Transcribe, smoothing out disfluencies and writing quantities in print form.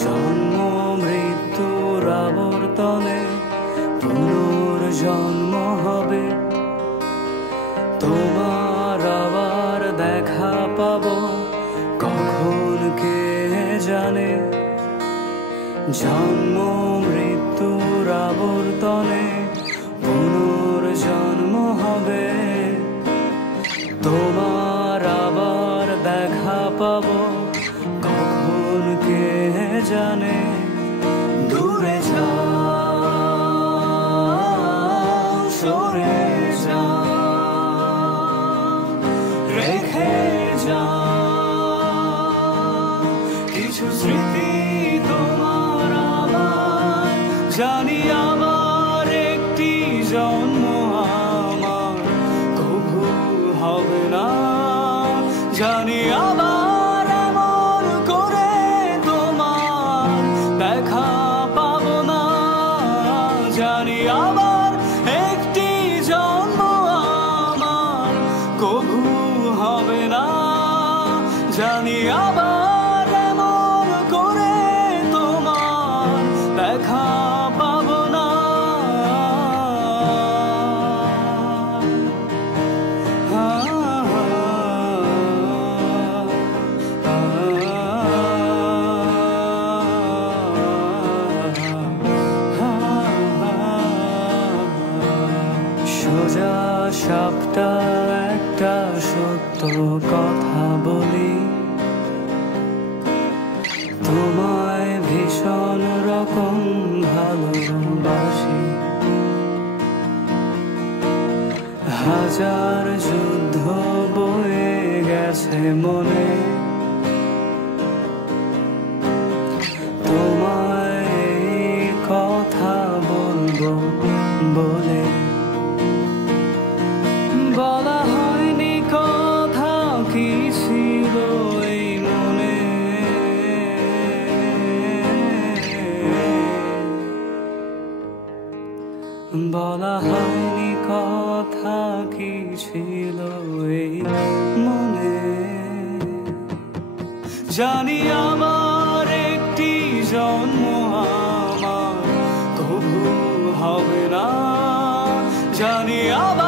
জন্ম মৃত্যুর আবর্তনে পুনর্জন্ম হবে, তোমার আবার দেখা পাবো কখন কে জানে। জন্ম মৃত্যুর আবর্তনে পুনর্জন্ম হবে, তোমার আবার দেখা পাবো কখন কে জানে। দূরে যাও, সরে যাও, রেখে যাও কিছু স্মৃতি তোমার আমার। জানি আবার একটি জন্ম আমার কভু হবে না, জানি আবার এমন করে তোমার দেখা পাবো না। জানি আবার একটি জন্ম আমার কভু হবে না, জানি আবার এমন করে তোমার দেখা পাবো না। সোজা সাপটা একটা সত্য কথা বলি, তোমায় ভীষণ রকম ভালোবাসি। হাজার যুদ্ধ বয়ে গেছে মনে, তোমায় এই কথা বলবো বলে। বলা হয়নি কথা কি ছিল এই মনে, বলা হয়নি কথা কি ছিল এই মনে। জানি আমার একটি জন্ম আমার কভু হবে না, জানি আবার